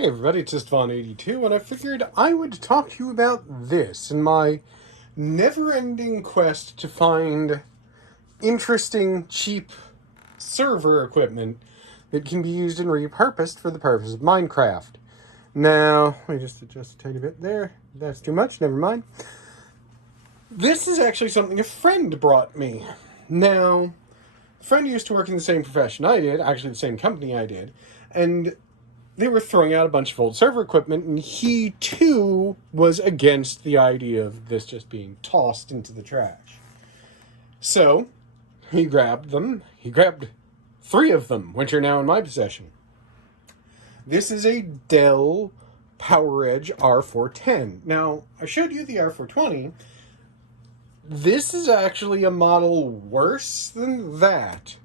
Hey everybody, it's just Vaughn82, and I figured I would talk to you about this in my never-ending quest to find interesting, cheap server equipment that can be used and repurposed for the purpose of Minecraft. Now, let me just adjust a tiny bit there. That's too much, never mind. This is actually something a friend brought me. Now, a friend used to work in the same profession I did, actually the same company I did, and they were throwing out a bunch of old server equipment, and he, too, was against the idea of this just being tossed into the trash. So, he grabbed them. He grabbed 3 of them, which are now in my possession. This is a Dell Poweredge R410. Now, I showed you the R420. This is actually a model worse than that.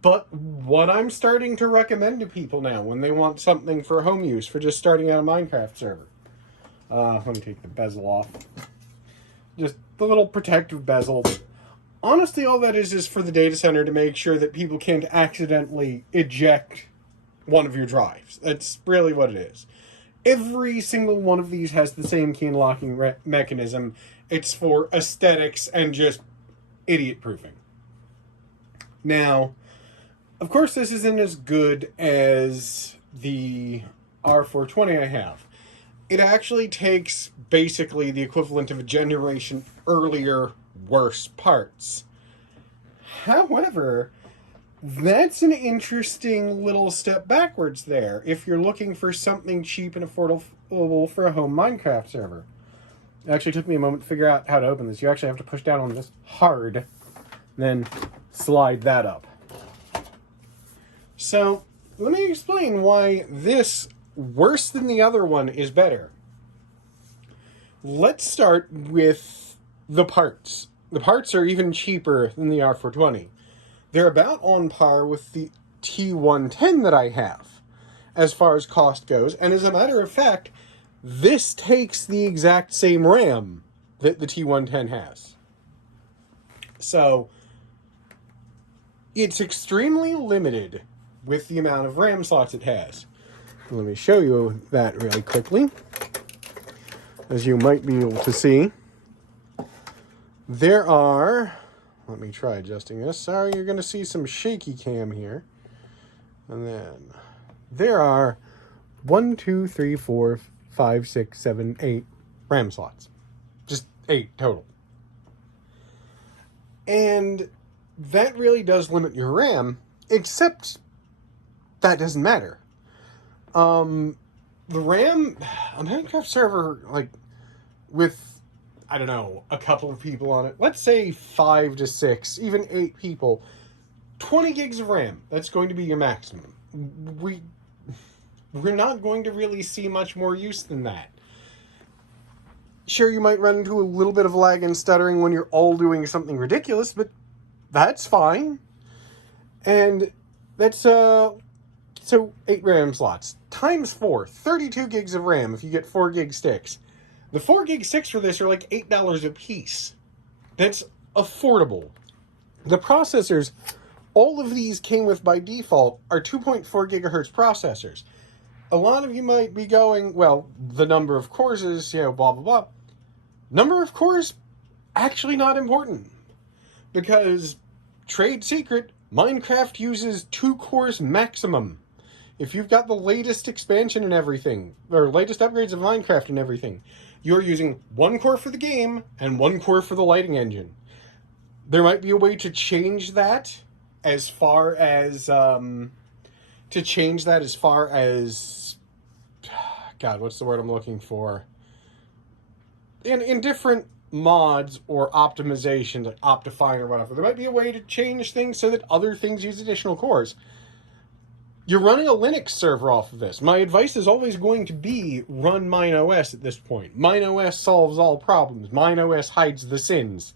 But what I'm starting to recommend to people now when they want something for home use, for just starting out a Minecraft server. Let me take the bezel off. Just the little protective bezel. Honestly, all that is for the data center to make sure that people can't accidentally eject one of your drives. That's really what it is. Every single one of these has the same key unlocking mechanism. It's for aesthetics and just idiot-proofing. Now, of course, this isn't as good as the R420 I have. It actually takes basically the equivalent of a generation earlier, worse parts. However, that's an interesting little step backwards there if you're looking for something cheap and affordable for a home Minecraft server. It actually took me a moment to figure out how to open this. You actually have to push down on this hard, then slide that up. So, let me explain why this, worse than the other one, is better. Let's start with the parts. The parts are even cheaper than the R420. They're about on par with the T110 that I have, as far as cost goes. And as a matter of fact, this takes the exact same RAM that the T110 has. So, it's extremely limited with the amount of RAM slots it has. Let me show you that really quickly. As you might be able to see, there are, let me try adjusting this. Sorry, you're going to see some shaky cam here. And then there are 1, 2, 3, 4, 5, 6, 7, 8 RAM slots. Just 8 total. And that really does limit your RAM, except that doesn't matter. The RAM, a Minecraft server, like, with, I don't know, a couple of people on it, let's say 5 to 6, even 8 people, 20 gigs of RAM, that's going to be your maximum. We're not going to really see much more use than that. Sure, you might run into a little bit of lag and stuttering when you're all doing something ridiculous, but that's fine. And that's, so 8 RAM slots. Times 4, 32 gigs of RAM if you get 4 gig sticks. The 4 gig sticks for this are like $8 a piece. That's affordable. The processors, all of these came with by default, are 2.4 gigahertz processors. A lot of you might be going, well, the number of cores is, blah, blah, blah. Number of cores, actually not important. Because, trade secret, Minecraft uses 2 cores maximum. If you've got the latest expansion and everything, or latest upgrades of Minecraft and everything, you're using 1 core for the game and 1 core for the lighting engine. There might be a way to change that as far as, God, what's the word I'm looking for? In different mods or optimizations, like Optifine or whatever, there might be a way to change things so that other things use additional cores. You're running a Linux server off of this. My advice is always going to be run MineOS at this point. MineOS solves all problems. MineOS hides the sins.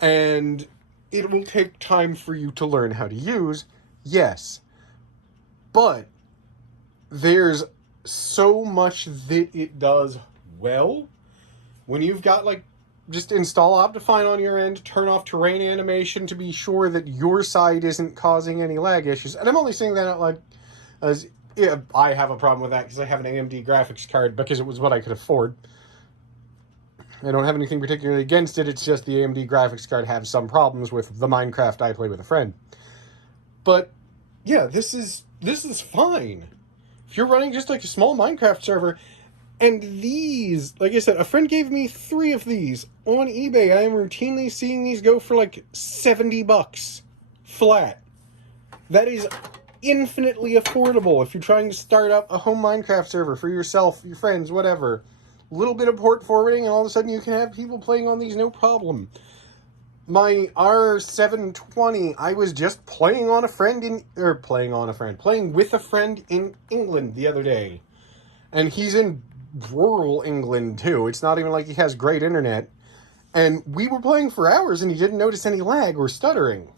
And it will take time for you to learn how to use, yes. But there's so much that it does well. When you've got, like, just install Optifine on your end, turn off terrain animation to be sure that your side isn't causing any lag issues. And I'm only saying that out loud as Yeah, I have a problem with that because I have an AMD graphics card because it was what I could afford. I don't have anything particularly against it. It's just the AMD graphics card has some problems with the Minecraft I play with a friend. But yeah, this is fine. If you're running just like a small Minecraft server, and these, like I said, a friend gave me 3 of these on eBay. I am routinely seeing these go for like $70 flat. That is infinitely affordable if you're trying to start up a home Minecraft server for yourself, your friends, whatever. A little bit of port forwarding, and all of a sudden you can have people playing on these no problem. My R720, I was just playing with a friend in England the other day. And he's in rural England too. It's not even like he has great internet. And we were playing for hours and he didn't notice any lag or stuttering.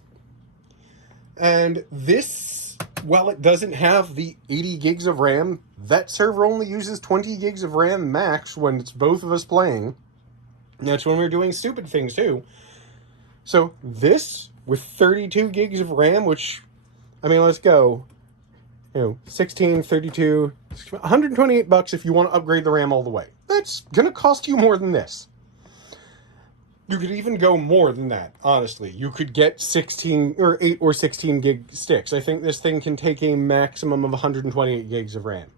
And this, while it doesn't have the 80 gigs of RAM, that server only uses 20 gigs of RAM max when it's both of us playing. And that's when we're doing stupid things too. So this, with 32 gigs of RAM, which, I mean, let's go. 16, 32, $128 if you want to upgrade the RAM all the way. That's going to cost you more than this. You could even go more than that, honestly. You could get 16 or 8 or 16 gig sticks. I think this thing can take a maximum of 128 gigs of RAM.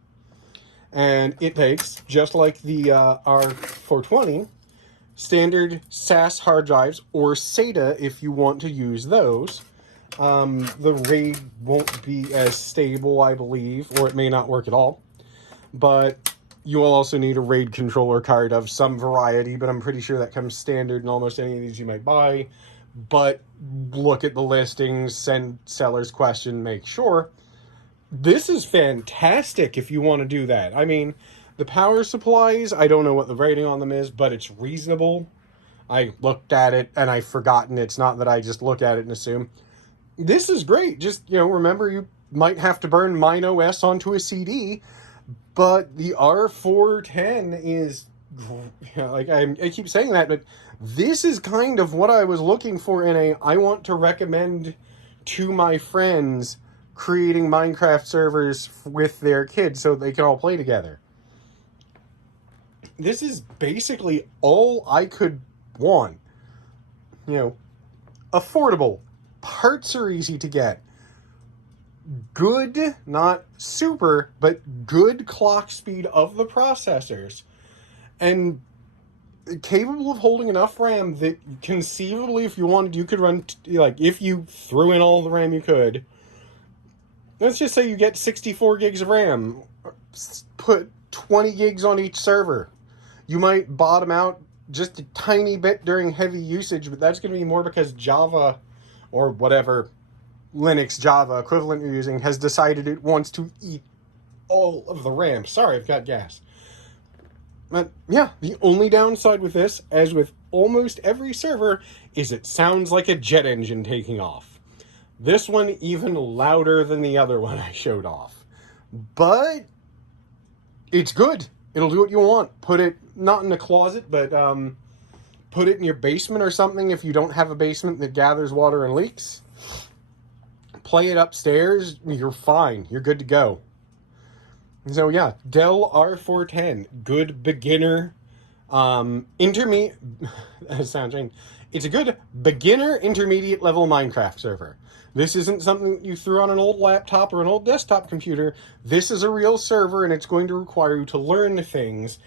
And it takes, just like the R420, standard SAS hard drives or SATA if you want to use those. The RAID won't be as stable, I believe, or it may not work at all. But you will also need a RAID controller card of some variety, but I'm pretty sure that comes standard in almost any of these you might buy. But look at the listings, send sellers question, make sure. This is fantastic if you want to do that. I mean, the power supplies, I don't know what the rating on them is, but it's reasonable. I looked at it and I've forgotten. It's not that I just look at it and assume. This is great. Just, remember you might have to burn MineOS onto a CD, but the R410 is, like I keep saying that, but this is kind of what I was looking for in I want to recommend to my friends creating Minecraft servers with their kids so they can all play together. This is basically all I could want. Affordable. Parts are easy to get. Good, not super, but good clock speed of the processors. And capable of holding enough RAM that conceivably, if you wanted, you could run, if you threw in all the RAM you could. Let's just say you get 64 gigs of RAM. Put 20 gigs on each server. You might bottom out just a tiny bit during heavy usage, but that's going to be more because Java or whatever Linux Java equivalent you're using has decided it wants to eat all of the RAM. Sorry, I've got gas. But yeah, the only downside with this, as with almost every server, is it sounds like a jet engine taking off. This one even louder than the other one I showed off. But it's good. It'll do what you want. Put it, not in a closet, but put it in your basement or something if you don't have a basement that gathers water and leaks. Play it upstairs, you're fine. You're good to go. So yeah, Dell R410, good beginner, intermediate, that sounds strange. It's a good beginner intermediate level Minecraft server. This isn't something you threw on an old laptop or an old desktop computer. This is a real server and it's going to require you to learn things,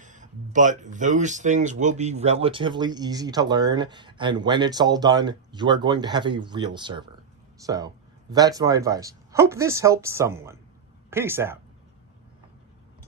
but those things will be relatively easy to learn, and when it's all done, you are going to have a real server. So, that's my advice. Hope this helps someone. Peace out.